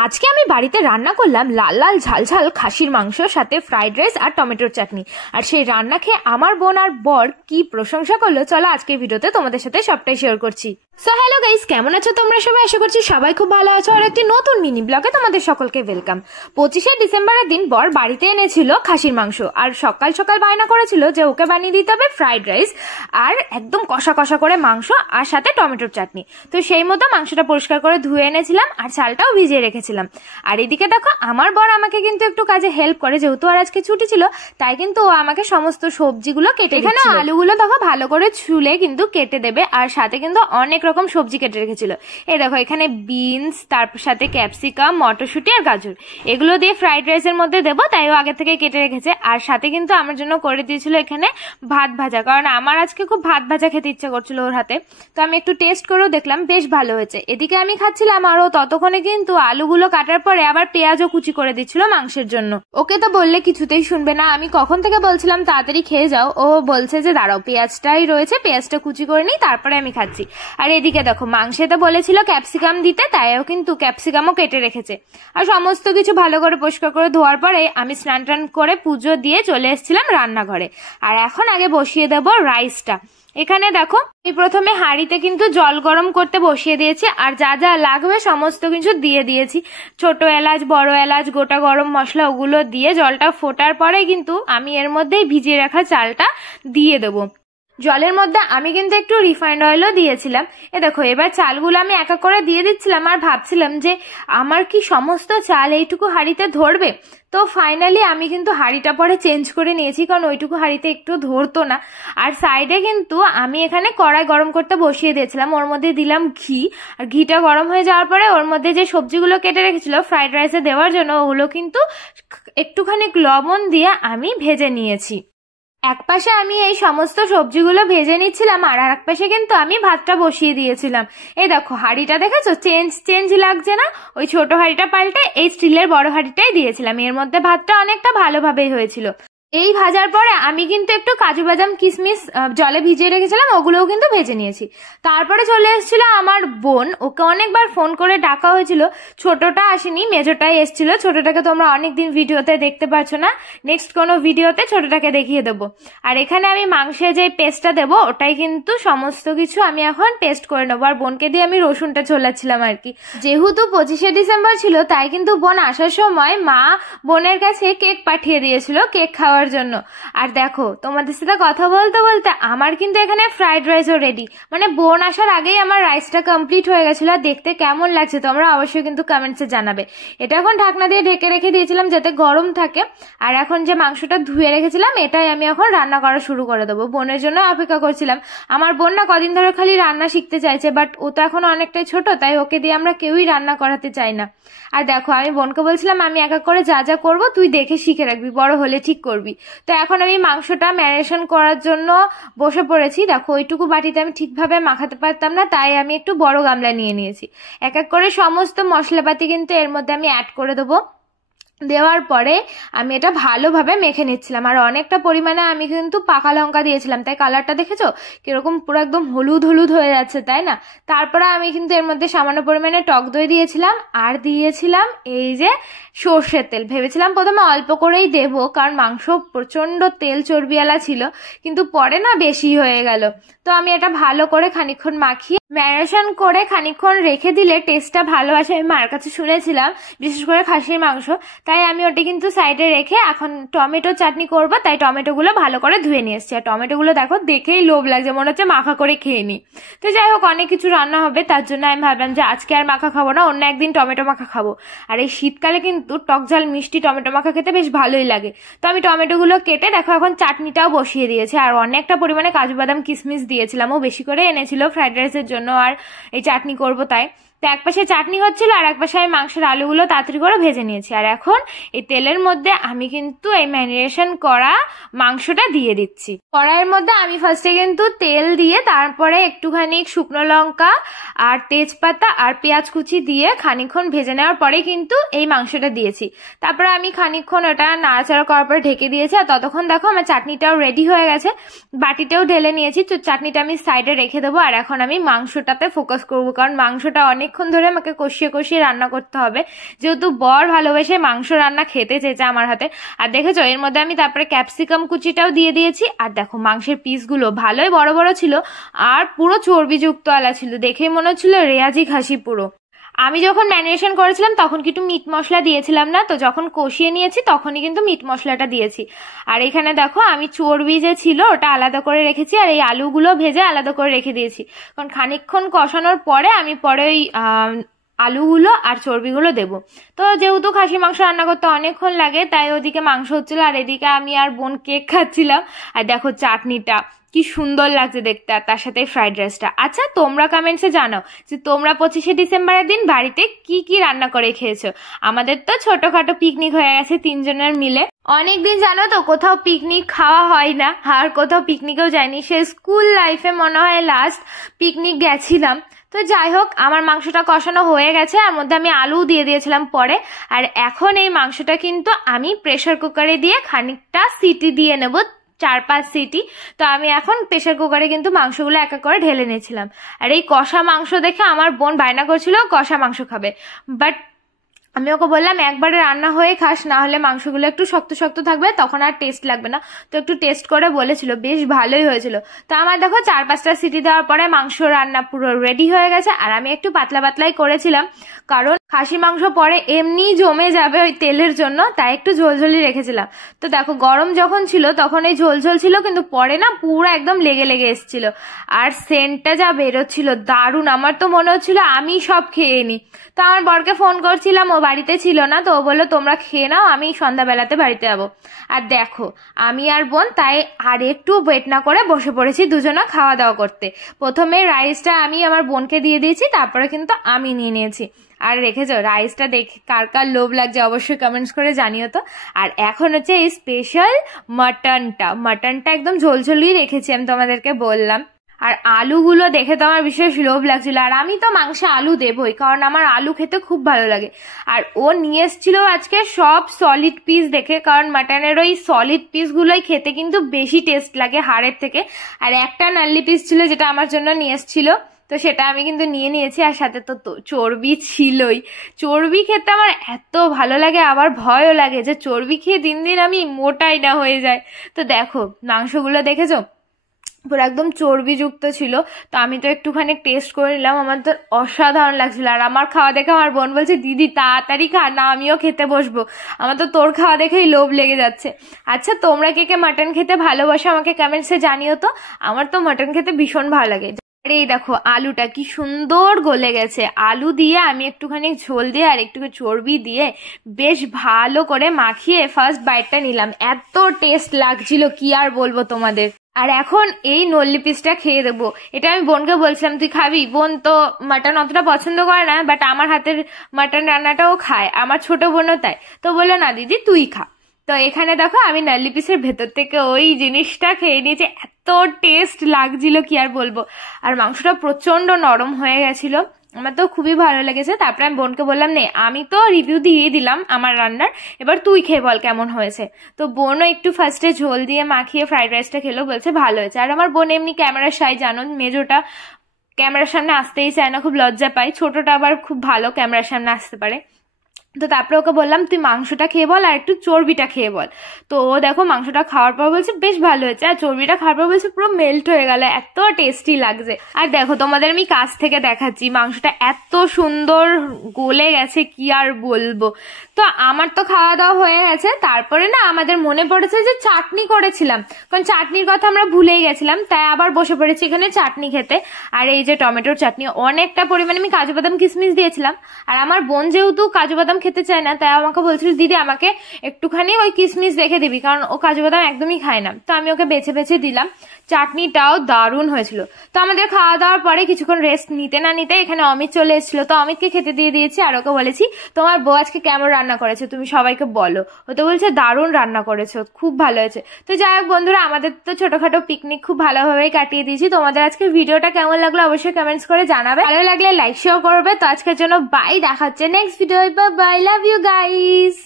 আজকে আমি বাড়িতে রান্না করলাম লাল লাল ঝাল ঝাল খাসির মাংসর সাথে ফ্রাইড রাইস আর টমেটোর চাটনি। আর সেই রান্না খেয়ে আমার বোন আর বর কি প্রশংসা করলো, চলো আজকে ভিডিওতে তোমাদের সাথে সবটাই শেয়ার করছি। সো হ্যালো গাইস, কেমন আছো তোমরা সবাই? আশা করছি সবাই খুব ভালো আছো। আর একটি নতুন মিনি ব্লগে তোমাদের সকলকে ওয়েলকাম। 25শে ডিসেম্বরের দিন বর বাড়িতে এনেছিল খাসির মাংস, আর সকাল সকাল বায়না করেছিল যে ওকে বানিয়ে দিতে হবে ফ্রাইড রাইস আর একদম কষা কষা করে মাংস আর সাথে টমেটোর চাটনি। তো সেই মতো মাংসটা পরিষ্কার করে ধুয়ে এনেছিলাম আর চালটাও ভিজিয়ে রেখেছিলাম। আর এদিকে দেখো আমার বর আমাকে কিন্তু একটু কাজে হেল্প করে, যেহেতু আর আজকে ছুটি ছিল তাই কিন্তু ও আমাকে সমস্ত সবজিগুলো কেটে, এখানে আলুগুলো দেখো ভালো করে ছুলে কিন্তু কেটে দেবে, আর সাথে কিন্তু অনেক রকম সবজি কেটে রেখেছিল। এই দেখো এখানে বিনস, তার সাথে ক্যাপসিকাম, মটরশুঁটি আর গাজর, এগুলো দিয়ে ফ্রাইড রাইসের মধ্যে দেবো, তাই ও আগে থেকে কেটে রেখেছে। আর সাথে কিন্তু আমার জন্য করে দিয়েছিল এখানে ভাত ভাজা, কারণ আমার আজকে খুব ভাত ভাজা খেতে ইচ্ছা করছিল ওর হাতে। তো আমি একটু টেস্ট করেও দেখলাম, বেশ ভালো হয়েছে। এদিকে আমি খাচ্ছিলাম আর ও ততক্ষণে কিন্তু আলুগুলো কাটার পরে আবার পেঁয়াজও কুচি করে দিচ্ছিল মাংসের জন্য। ওকে তো বললে কিছুতেই শুনবে না, আমি কখন থেকে বলছিলাম তাড়াতাড়ি খেয়ে যাও, ও বলছে যে দাঁড়াও পেঁয়াজটাই রয়েছে, পেঁয়াজটা কুচি করে নিই তারপরে আমি খাচ্ছি। আর এদিকে দেখো মাংসেতে বলেছিল ক্যাপসিকাম দিতে, তাইও কিন্তু ক্যাপসিকামও কেটে রেখেছে। আর সমস্ত কিছু ভালো করে পরিষ্কার করে ধোয়ার পরে আমি স্নান টান করে পুজো দিয়ে চলে এসেছিলাম রান্নাঘরে। আর এখন আগে বসিয়ে দেবো রাইসটা। এখানে দেখো আমি প্রথমে হাঁড়িতে কিন্তু জল গরম করতে বসিয়ে দিয়েছি, আর যা যা লাগবে সমস্ত কিছু দিয়ে দিয়েছি। ছোট এলাচ, বড় এলাচ, গোটা গরম মশলা, ওগুলো দিয়ে জলটা ফোটার পরে কিন্তু আমি এর মধ্যেই ভিজিয়ে রাখা চালটা দিয়ে দেবো। জলের মধ্যে আমি কিন্তু একটু রিফাইন্ড অয়েলও দিয়েছিলাম। এ দেখো এবার চালগুলো আমি এক এক করে দিয়ে দিচ্ছিলাম, আর ভাবছিলাম যে আমার কি সমস্ত চাল এইটুকু হাঁড়িতে ধরবে। তো ফাইনালি আমি কিন্তু হাঁড়িটা পরে চেঞ্জ করে নিয়েছি, কারণ ওইটুকু হাঁড়িতে একটু ধরতো না। আর সাইডে কিন্তু আমি এখানে কড়াই গরম করতে বসিয়ে দিয়েছিলাম, ওর মধ্যে দিলাম ঘি। আর ঘিটা গরম হয়ে যাওয়ার পরে ওর মধ্যে যে সবজিগুলো কেটে রেখেছিল ফ্রাইড রাইসে দেওয়ার জন্য, ওগুলো কিন্তু একটুখানি লবণ দিয়ে আমি ভেজে নিয়েছি। এক পাশে আমি এই সমস্ত সবজিগুলো ভেজে নিচ্ছিলাম, আর এক পাশে কিন্তু আমি ভাতটা বসিয়ে দিয়েছিলাম। এই দেখো হাঁড়িটা দেখেছো, চেঞ্জ লাগছে না? ওই ছোট হাঁড়িটা পাল্টে এই স্টিলের বড় হাঁড়িটাই দিয়েছিলাম, এর মধ্যে ভাতটা অনেকটা ভালোভাবেই হয়েছিল। এই ভাজার পরে আমি কিন্তু একটু কাজু বাদাম কিশমিশ জলে ভিজিয়ে রেখেছিলাম, ওগুলোও কিন্তু ভেজে নিয়েছি। তারপরে চলে এসেছিল আমার বোন, ওকে অনেকবার ফোন করে ডাকা হয়েছিল। ছোটটা আসেনি, মেজোটাই এসেছিল। ছোটটাকে তোমরা অনেকদিন ভিডিওতে দেখতে পাচ্ছ না, নেক্সট কোনো ভিডিওতে ছোটটাকে দেখিয়ে দেবো। আর এখানে আমি মাংসে যে পেস্টটা দেবো ওটাই কিন্তু সমস্ত কিছু আমি এখন পেস্ট করে নেবো। আর বোনকে দিয়ে আমি রসুনটা ছোলাচ্ছিলাম আর কি। যেহেতু 25শে ডিসেম্বর ছিল তাই কিন্তু বোন আসার সময় মা বোনের কাছে কেক পাঠিয়ে দিয়েছিল কেক খাওয়ার জন্য। আর দেখো তোমাদের সাথে কথা বলতে বলতে আমার কিন্তু এখানে ফ্রাইড রাইসও রেডি, মানে বোন আসার আগেই আমার রাইসটা কমপ্লিট হয়ে গেছিল। আর দেখতে কেমন লাগছে তোমরা অবশ্যই কিন্তু কমেন্টসে জানাবে। এটা এখন ঢাকনা দিয়ে ঢেকে রেখে দিয়েছিলাম যাতে গরম থাকে। আর এখন যে মাংসটা ধুয়ে রেখেছিলাম এটাই আমি এখন রান্না করা শুরু করে দেবো। বোনের জন্য অপেক্ষা করছিলাম। আমার বোন না কদিন ধরে খালি রান্না শিখতে চাইছে, বাট ও তো এখন অনেকটাই ছোট, তাই ওকে দিয়ে আমরা কেউই রান্না করাতে চাই না। আর দেখো আমি বোনকে বলছিলাম আমি এক এক করে যা যা করবো তুই দেখে শিখে রাখবি, বড় হলে ঠিক করবি। তো এখন আমি মাংসটা ম্যারিনেশন করার জন্য বসে পড়েছি। দেখো ওইটুকু বাটিতে আমি ঠিকভাবে মাখাতে পারতাম না, তাই আমি একটু বড় গামলা নিয়ে নিয়েছি। এক এক করে সমস্ত মশলাপাতি কিন্তু এর মধ্যে আমি অ্যাড করে দেবো। দেওয়ার পরে আমি এটা ভালোভাবে মেখে নিচ্ছিলাম। আর অনেকটা পরিমাণে আমি কিন্তু পাকা লঙ্কা দিয়েছিলাম, তাই কালারটা দেখেছো কিরকম পুরো একদম হলুদ হলুদ হয়ে যাচ্ছে, তাই না? তারপরে আমি কিন্তু এর মধ্যে সামান্য পরিমাণে টক দই দিয়েছিলাম, আর দিয়েছিলাম এই যে সর্ষের তেল। ভেবেছিলাম প্রথমে অল্প করেই দেবো, কারণ মাংস প্রচন্ড তেল চর্বিওয়ালা ছিল, কিন্তু পরে না বেশি হয়ে গেল। তো আমি এটা ভালো করে খানিকক্ষণ মাখিয়ে ম্যারিনেশন করে খানিকক্ষণ রেখে দিলে টেস্টটা ভালো আসে, আমি মার কাছে শুনেছিলাম, বিশেষ করে খাসির মাংস। তাই আমি ওটা কিন্তু সাইডে রেখে এখন টমেটো চাটনি করবো, তাই টমেটোগুলো ভালো করে ধুয়ে নিয়ে এসছি। আর টমেটোগুলো দেখো দেখেই লোভ লাগছে, মনে হচ্ছে মাখা করে খেয়ে নিই। তো যাই হোক অনেক কিছু রান্না হবে, তার জন্য আমি ভাবলাম যে আজকে আর মাখা খাবো না, অন্য একদিন টমেটো মাখা খাবো। আর এই শীতকালে কিন্তু টক ঝাল মিষ্টি টমেটো মাখা খেতে বেশ ভালোই লাগে। তো আমি টমেটোগুলো কেটে দেখো এখন চাটনিটাও বসিয়ে দিয়েছি। আর অনেকটা পরিমাণে কাজু বাদাম কিশমিশ দিয়েছিলাম, ও বেশি করে এনেছিল ফ্রাইড রাইসের জন্য, আর এই চাটনি করবো তাই। তো এক পাশে চাটনি হচ্ছিল আর এক পাশে আমি মাংসের আলুগুলো তাড়াতাড়ি করে ভেজে নিয়েছি। আর এখন এই তেলের মধ্যে আমি কিন্তু এই ম্যারিনেশন করা মাংসটা দিয়ে দিচ্ছি। কড়াইয়ের মধ্যে আমি ফার্স্টে কিন্তু তেল দিয়ে তারপরে একটুখানি শুকনো লঙ্কা আর তেজপাতা আর পেঁয়াজ কুচি দিয়ে খানিকক্ষণ ভেজে নেওয়ার পরে কিন্তু এই মাংসটা দিয়েছি। তারপরে আমি খানিকক্ষণ ওটা নাড়াচাড়া করার পরে ঢেকে দিয়েছি। আর ততক্ষণ দেখো আমার চাটনিটাও রেডি হয়ে গেছে, বাটিতেও ঢেলে নিয়েছি। তো চাটনিটা আমি সাইডে রেখে দেবো। আর এখন আমি মাংসটাতে ফোকাস করবো, কারণ মাংসটা অনেক অনেকক্ষণ ধরে আমাকে কষিয়ে কষিয়ে রান্না করতে হবে, যেহেতু বর ভালোবেসে মাংস রান্না খেতে চেয়েছে আমার হাতে। আর দেখেছো এর মধ্যে আমি তারপরে ক্যাপসিকাম কুচিটাও দিয়ে দিয়েছি। আর দেখো মাংসের পিসগুলো ভালোই বড় বড় ছিল আর পুরো চর্বিযুক্ত আলা ছিল, দেখেই মনে হচ্ছিল রেয়াজি খাসি পুরো। আমি যখন ম্যারিনেশন করেছিলাম তখন কিন্তু মিট মশলা দিয়েছিলাম না, তো যখন কষিয়ে নিয়েছি তখনই কিন্তু মিট মশলাটা দিয়েছি। আর এখানে দেখো আমি চর্বি যে ছিল ওটা আলাদা করে রেখেছি, আর এই আলুগুলো ভেজে আলাদা করে রেখে দিয়েছি, কারণ খানিকক্ষণ কষানোর পরে আমি পরে ওই আলুগুলো আর চর্বিগুলো দেবো। তো যেহেতু খাসি মাংস রান্না করতে অনেকক্ষণ লাগে, তাই ওদিকে মাংস হচ্ছিল আর এদিকে আমি আর বোন কেক খাচ্ছিলাম। আর দেখো চাটনিটা কি সুন্দর লাগছে দেখতে, আর তার সাথে ফ্রাইড রাইসটা। আচ্ছা তোমরা কমেন্টসে জানাও যে তোমরা 25শে ডিসেম্বরের দিন বাড়িতে কি কি রান্না করে খেয়েছো। আমাদের তো ছোটখাটো পিকনিক হয়ে গেছে 3 জনের মিলে। অনেকদিন জানো তো কোথাও পিকনিক খাওয়া হয় না, আর কোথাও পিকনিকেও যায়নি, সে স্কুল লাইফে মনে হয় লাস্ট পিকনিক গেছিলাম। তো যাই হোক আমার মাংসটা কষানো হয়ে গেছে, আর মধ্যে আমি আলু দিয়ে দিয়েছিলাম পরে। আর এখন এই মাংসটা কিন্তু আমি প্রেসার কুকারে দিয়ে খানিকটা সিটি দিয়ে নেব, 4-5 সিটি। তো আমি এখন প্রেসার কুকারে কিন্তু মাংসগুলো এক এক করে ঢেলে নিয়েছিলাম। আর এই কষা মাংস দেখে আমার বোন বায়না করছিল কষা মাংস খাবে, বাট আমি ওকে বললাম একবারে রান্না হয়ে খাস, না হলে মাংসগুলো একটু শক্ত শক্ত থাকবে, তখন আর টেস্ট লাগবে না। তো একটু টেস্ট করে বলেছিল, বেশ ভালোই হয়েছিল। তো আমার দেখো 4-5টা সিটি দেওয়ার পরে মাংস রান্না পুরো রেডি হয়ে গেছে। আর আমি একটু পাতলা পাতলাই করেছিলাম, কারণ খাসি মাংস পরে এমনি জমে যাবে ওই তেলের জন্য, তাই একটু ঝোলঝোলি রেখেছিলাম। তো দেখো গরম যখন ছিল তখন এই ঝোলঝোল ছিল, কিন্তু পরে না পুরো একদম লেগে লেগে এসেছিল। আর সেন্টটা যা বেরোচ্ছিল দারুণ, আমার তো মনে হচ্ছিল আমি সব খেয়ে নি। তো আমার বরকে ফোন করছিলাম, ও বাড়িতে ছিল না, তো ও বললো তোমরা খেয়ে নাও, আমি সন্ধ্যাবেলাতে বাড়িতে যাবো। আর দেখো আমি আর বোন তাই আর একটু ওয়েট না করে বসে পড়েছি দুজনা খাওয়া দাওয়া করতে। প্রথমে রাইসটা আমি আমার বোনকে দিয়ে দিয়েছি, তারপরে কিন্তু আমি নিয়ে নিয়েছি। আর রেখেছো রাইসটা দেখে কার কার লোভ লাগছে অবশ্যই কমেন্টস করে জানিও তো। আর এখন হচ্ছে এই স্পেশাল মাটনটা একদম ঝোলঝোলই রেখেছি আমি তোমাদেরকে বললাম। আর আলুগুলো দেখে তো আমার বিশেষ লোভ লাগছিল, আর আমি তো মাংসে আলু দেবই, কারণ আমার আলু খেতে খুব ভালো লাগে। আর ও নিয়ে এসেছিল আজকে সব সলিড পিস দেখে, কারণ মাটনের ওই সলিড পিসগুলোই খেতে কিন্তু বেশি টেস্ট লাগে হাড়ের থেকে। আর একটা নাল্লি পিস ছিল যেটা আমার জন্য নিয়ে এসেছিল, তো সেটা আমি কিন্তু নিয়ে নিয়েছি। আর সাথে তো চর্বি ছিলই, চর্বি খেতে আমার এত ভালো লাগে, আবার ভয়ও লাগে যে চর্বি খেয়ে দিন দিন আমি মোটাই না হয়ে যায়। তো দেখো মাংসগুলো দেখেছো পুরো একদম চর্বিযুক্ত ছিল। তো আমি তো একটুখানি টেস্ট করে নিলাম, আমার তো অসাধারণ লাগছিল। আর আমার খাওয়া দেখে আমার বোন বলছে দিদি তাড়াতাড়ি খা না, আমিও খেতে বসবো, আমার তো তোর খাওয়া দেখেই লোভ লেগে যাচ্ছে। আচ্ছা তোমরা কে কে মাটন খেতে ভালোবাসো আমাকে কমেন্টসে জানিও তো, আমার তো মাটন খেতে ভীষণ ভালো লাগে। আরে এই দেখো আলুটা কি সুন্দর গলে গেছে, আলু দিয়ে আমি একটুখানি ঝোল দিয়ে আর একটু চর্বি দিয়ে বেশ ভালো করে মাখিয়ে ফার্স্ট বাইটটা নিলাম, এত টেস্ট লাগছিল কি আর বলবো তোমাদের। আর এখন এই নল্লি পিসটা খেয়ে দেবো। এটা আমি বোনকে বলছিলাম তুই খাবি, বোন তো মাটন অতটা পছন্দ করে না, বাট আমার হাতের মাটন রান্নাটাও খায়, আমার ছোট বোনও তাই। তো বললো না দিদি তুই খা। তো এখানে দেখো আমি নাল্লি পিসের ভেতর থেকে ওই জিনিসটা খেয়ে নিয়েছি, এত টেস্ট লাগছিল কি আর বলবো। আর মাংসটা প্রচন্ড নরম হয়ে গেছিল, আমার তো খুবই ভালো লেগেছে। তারপরে আমি বোনকে বললাম নে আমি তো রিভিউ দিয়ে দিলাম আমার রান্নার, এবার তুই খেয়ে বল কেমন হয়েছে। তো বোনও একটু ফার্স্টে ঝোল দিয়ে মাখিয়ে ফ্রাইড রাইসটা খেলো, বলছে ভালো হয়েছে। আর আমার বোন এমনি ক্যামেরার সাই জানো, মেজোটা ক্যামেরার সামনে আসতেই চায় না, খুব লজ্জা পায়, ছোটটা আবার খুব ভালো ক্যামেরার সামনে আসতে পারে। তো তারপরে ওকে বললাম তুই মাংসটা খেয়ে বল আর একটু চর্বিটা খেয়ে বল। তো ও দেখো মাংসটা খাওয়ার পর বলছে বেশ ভালো হয়েছে, আর চর্বিটা খাওয়ার পর বলছে পুরো মেল্ট হয়ে গেল, এত টেস্টি লাগছে। আর দেখো তোমাদের আমি কাছ থেকে দেখাচ্ছি, মাংসটা এত সুন্দর গলে গেছে কি আর বলবো। তো আমার তো খাওয়া দাওয়া হয়ে গেছে, তারপরে না আমাদের মনে পড়েছে যে চাটনি করেছিলাম, কারণ চাটনির কথা আমরা ভুলেই গেছিলাম, তাই আবার বসে পড়েছি এখানে চাটনি খেতে। আর এই যে টমেটোর চাটনি, অনেকটা পরিমাণে আমি কাজু বাদাম কিশমিশ দিয়েছিলাম। আর আমার বোন যেহেতু কাজু বাদাম খেতে চায় না, তাই আমাকে বলছিল দিদি আমাকে একটুখানি ওই কিশমিশ রেখে দিবি, কারণ ও কাজু বাদাম একদমই খায় না। তো আমি ওকে বেছে বেছে দিলাম, চাটনিটাও দারুণ হয়েছিল। তো আমাদের খাওয়া দাওয়ার পরে কিছুক্ষণ রেস্ট নিতে না নিতে এখানে অমিত চলে এসেছিল, তো অমিতকে খেতে দিয়ে দিয়েছি। আর ওকে বলেছি তোমার বউ আজকে কেমন রান্না করেছে তুমি সবাইকে বলো। ও তো বলছে দারুণ রান্না করেছো, খুব ভালো হয়েছে। তো যাই হোক বন্ধুরা, আমাদের তো ছোটখাটো পিকনিক খুব ভালোভাবেই কাটিয়ে দিয়েছি। তোমাদের আজকে ভিডিওটা কেমন লাগলো অবশ্যই কমেন্টস করে জানাবে, ভালো লাগলে লাইক শেয়ার করবে। তো আজকের জন্য বাই, দেখা হচ্ছে next video, bye bye, love you guys.